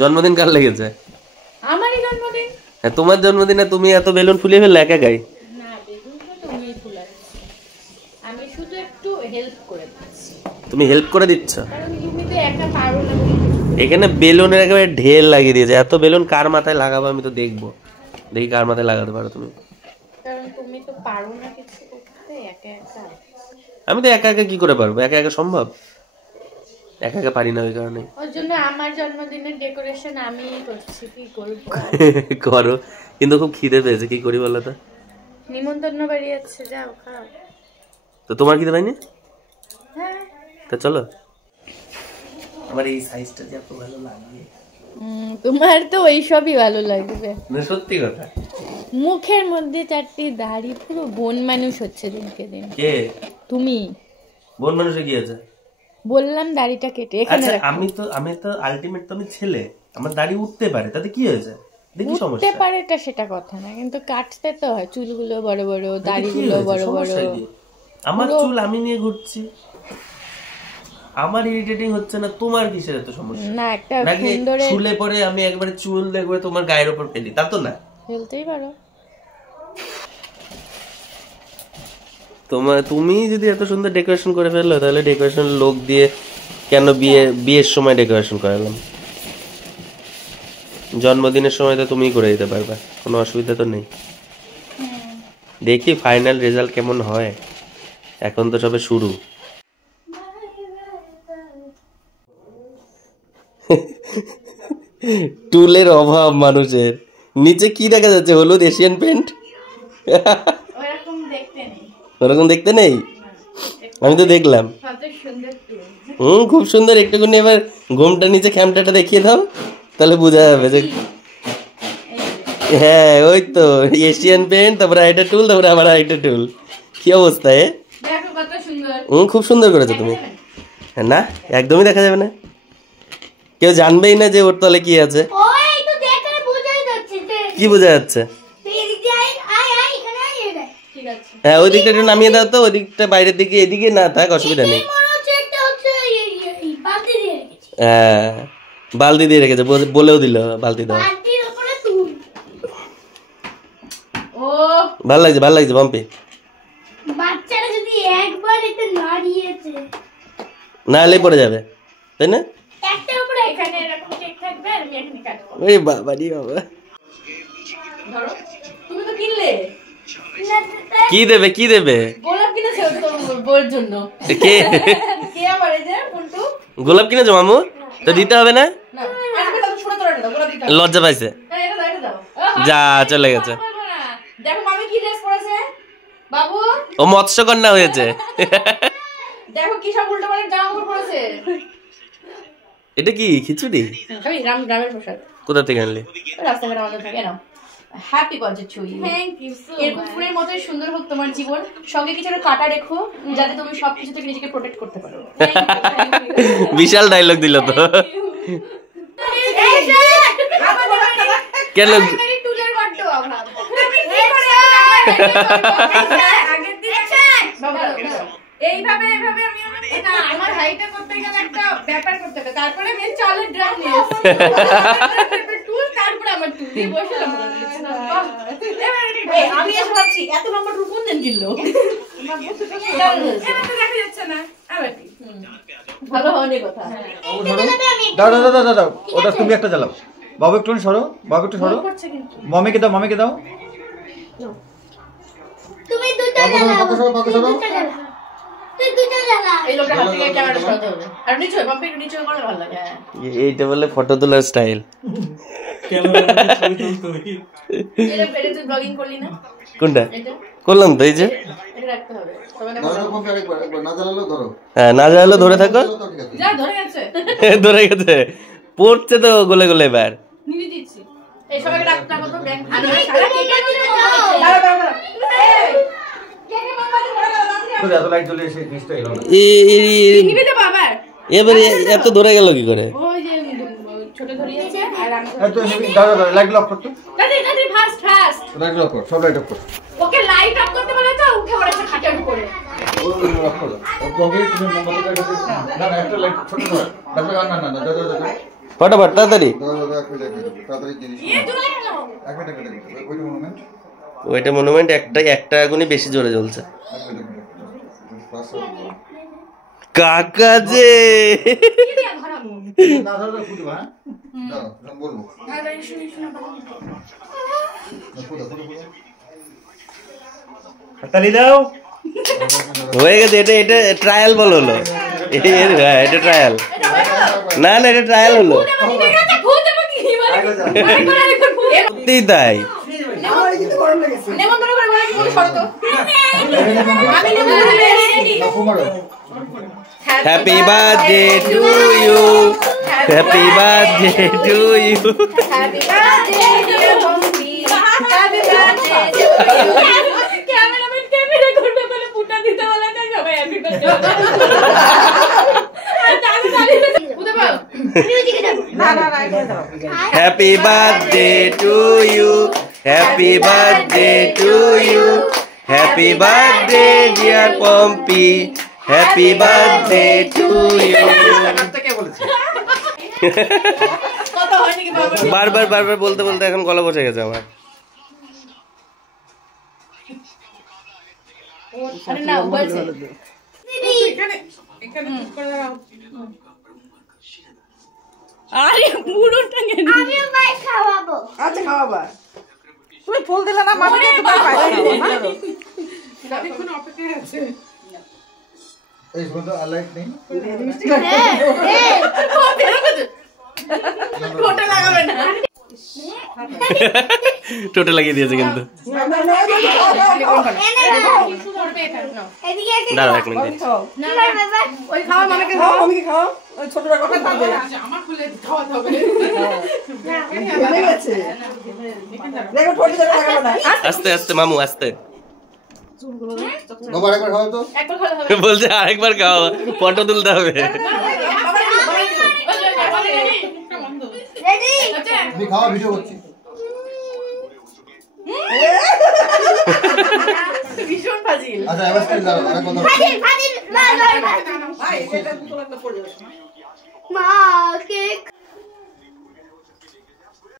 জন্মদিন কার লেগেছে? আমারই জন্মদিন। হ্যাঁ, তোমার জন্মদিনে তুমি এত বেলুন ফুলিয়ে ফেললে একা একাই? না, বেলুন তো তুমিই ফুলাচ্ছ, আমি শুধু একটু হেল্প করে দিচ্ছি। তুমি হেল্প করে দিচ্ছ? কারণ তুমি তো একা পারো না। এখানে বেলুনের একেবারে ঢেল লাগিয়ে দিয়েছে। এত বেলুন কার মাথায় লাগাবো আমি তো দেখবো, দেখি কার মাথায় লাগাতে পারো তুমি। কারণ তুমি তো পারো না কিছু করতে একা একা। আমি তো একা একা কি করে পারবো? একা একা সম্ভব? একা একা পারি না, ওই কারণে। ওর জন্য আমার জন্মদিনের ডেকোরেশন আমিই করছি, কি করবো। করো, কিন্তু খুব খিদে পেয়েছে, কি করি বলো তো? নিমন্ত্রণ বাড়ি যাচ্ছে, যাও খাও। তো তোমার খিদে পাইনি? হ্যাঁ, তো চলো। আমার এই সাইজটা যে এত ভালো লাগে। তোমার তো ওইসবই ভালো লাগবে। না, সত্যি কথা। মুখের মধ্যে চারটি দাড়ি, পুরো বন মানুষ হচ্ছে দিনকে দিন। কে? তুমি। বন মানুষে কি আছে? বললাম দাড়িটা কেটে এখানে আচ্ছা, রাখো। আমি তো আলটিমেট তো আমি ছেলে, আমার দাড়ি উঠতে পারে, তাতে কি হয়েছে? দেখি উঠতে সমস্যা। পারে এটা সেটা কথা না, কিন্তু কাটতে তো হয়। চুলগুলো বড় বড়, দাড়িগুলো বড় বড়। আমার চুল আমি নিয়ে ঘুরছি, আমার ইরিটেটিং হচ্ছে না, তোমার কিসের এত সমস্যা? না, একটা নাকি সুন্দরে চুলে পরে আমি একবারে চুল দেখবে তোমার গায়ের উপর ফেলি, তা তো না। ফেলতেই পারো। তুমি যদি এত সুন্দর ডেকোরেশন করে ফেললো, তাহলে ডেকোরেশন লোক দিয়ে কেন বিয়ের সময় ডেকোরেশন করালাম? জন্মদিনের সময় তো তুমিই করে দিতে পারবে, কোনো অসুবিধা তো নেই। দেখি ফাইনাল রেজাল্ট কেমন হয়, এখন তো সবে শুরু। টুলের অভাব মানুষের। নিচে কি দেখা যাচ্ছে? হলুদ এশিয়ান পেন্ট। ওরকম দেখতে নেই, আমি তো দেখলাম। খুব সুন্দর। একটুখানি এবার ঘুমটা নিচে খ্যামটাটা দেখিয়ে দাও, তাহলে বোঝা যাবে যে হ্যাঁ ওই তো এশিয়ান পেন্ট, তারপরে আরেকটা টুল, তারপরে আবার আরেকটা টুল। কি অবস্থা? খুব সুন্দর করেছো তুমি। না, একদমই দেখা যাবে না, কেউ জানবেই না যে ওর তলে কি আছে। কি বোঝা যাচ্ছে? হ্যাঁ, ওই দিকটা একটু নামিয়ে দাও তো, ওই দিকটা বাইরের দিকে, এদিকে না থাক, অসুবিধা নেই। হ্যাঁ, বালতি দিয়ে রেখেছে, বলেও দিল বালতি দাও। ভালো লাগছে, ভালো লাগছে পম্পি। না হলে পড়ে যাবে, তাই না? ওই বাবা রে বাবা, কি দেবে কি দেবে? গোলাপ কিনেছো মামু? তো দিতে হবে না? লজ্জা পাইছে, যা চলে গেছে। ও মৎস্যকন্যা হয়েছে। এটা কি খিচুড়ি? কোথা থেকে আনলি? Happy birthday to you. Thank you so much. এরকম ফুলের মতই সুন্দর হোক তোমার জীবন, সঙ্গে কিছু একটা কাটা রেখো যাতে তুমি সবকিছু থেকে নিজেকে প্রোটেক্ট করতে পারো। বিশাল ডায়লগ দিল তো। কেন টুলের বড্ড অভাব? এইভাবে এইভাবে আমি না, আমার হাইটে করতে গেলে একটা ব্যাপার করতে হবে, তারপরে আমি চালের ড্রাম নিয়ে টুল, তারপরে আমার টুল দিয়ে বসলাম। আমি এসে ভাবছি এত লম্বা টুল কোন দিন কিনলো? দেখা যাচ্ছে না। ভালো হওয়ার কথা। দাও, ওটা তুমি একটা জ্বালাও। বাবু একটু সরো, বাবু একটু সরো। মামিকে দাও, মামিকে দাও। তুমি দুটো জ্বালাও, পাকা সরো। এইটা বলে ফটো তোলার স্টাইল। কোনটা করলাম তো? এই যে হ্যাঁ, না জ্বালালো ধরে থাকো। ধরে গেছে, পড়ছে তো গলে গলে। এবার এবারে এত ধরে গেল কি করে? ফটাফট তাড়াতাড়ি। ওইটা মনুমেন্ট একটা আগুনই বেশি জোরে জ্বলছে। কাকা যে হয়ে গেছে। এটা ট্রায়াল বল হলো। এটা ট্রায়াল না, এটা ট্রায়াল হলো। তাই happy birthday to you, happy birthday to you. Happy birthday to you, happy birthday to you, happy birthday dear Pompey, happy birthday to you. বারবার বলতে বলতে এখন গলা বসে গেছে আমার। আরে পুরোটা নিয়ে আমি ভাই খাওয়াবো। আচ্ছা খাওয়াবা। তুমি ফুল দিলে না মামাকে তোমার পাইছে না। এখন অপেক্ষায় আছে। এই বন্ধু আলাইক নেই। টোটা লাগাবে না। টোটা লাগিয়ে দিয়েছে কিন্তু। দাঁড়াও এক মিনিট। ওই খাওয়া মামাকে খাও, মামিকে খাও। ওই ছোটটা কথা বলবে। আমার খুলে খাওয়াতে হবে। ভেঙে গেছে। দেখো ঠোঁটে ধরে লাগাবে না। আস্তে আস্তে মামু আস্তে। বাবা একবার খাও তো। একবার খাওয়া হবে। বলছে আরেকবার খাও, ফটো তুলতে হবে। রেডি? তুমি খাওয়া ভিডিও করছি। ভীষণ ফাজিল। আচ্ছা এবার স্টাইল দাও, আরেক কথা। ফাদিল ভাই এটা তো একটা পড়ে যাবে। মা কেক